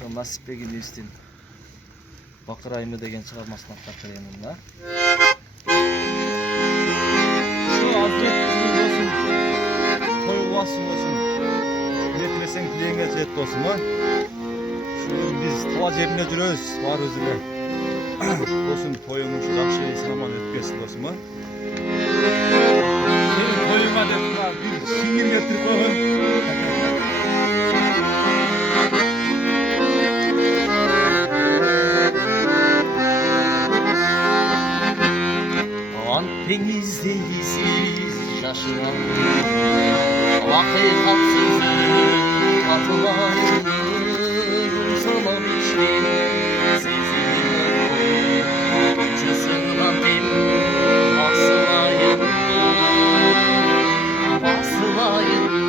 Şu Nasipbek'in istin Bakır Ayımı degen çıkarmasına takayım bunda. Şu Hazretli olsun, toygulasın olsun, üretilesen dileğine jet olsun ha. Şu biz tava cebine duruyoruz, var özüne. Olsun toyumun şu akşeyi sınaman ötkesin olsun ha. Senin toyuma da bir şiir getirip koyun. Denizdeyiz şaşıran hakikatsız atılarını yumuşamak için sezgiler uçuşundan dem asılayım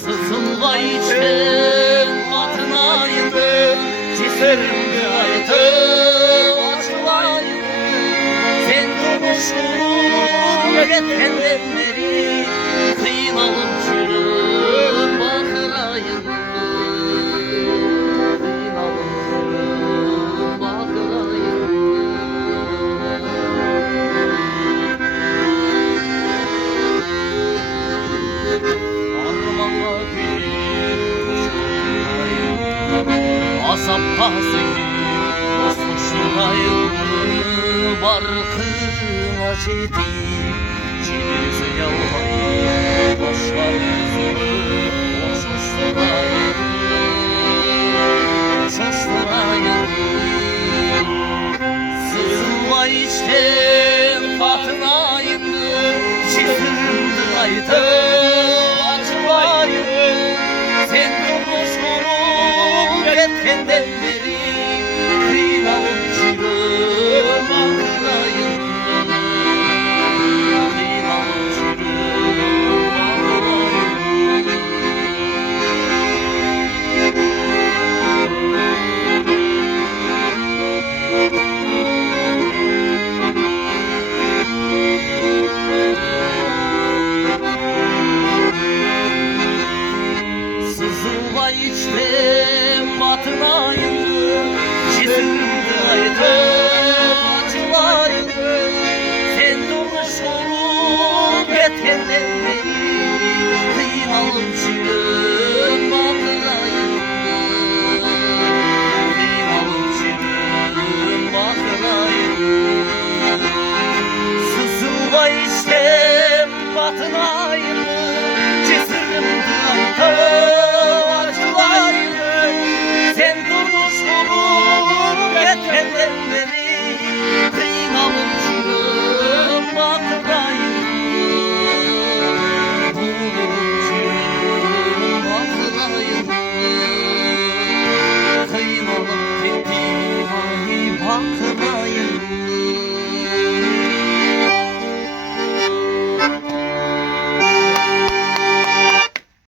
sızılma içten batınayım ciserimde aytım açılayım sen konuşur yetenden beri kıymalım çürüm bakırayım kıymalım çürüm bakırayım Armağanla bir kuşurayım asapta sevdim dostuşturayım barkına çetip çilesi yalvarayım boşlar yüzünü boşuşturayım boşuşturayım sızılma içten batınayım çizimdir aytım açılayım sen konuşurum yetkenden beri kıymalım çürüm bakırayım kıymalım çürüm sızılma içten batınayım çizimde aytım açılayım sen durmuş olup yetkenden beri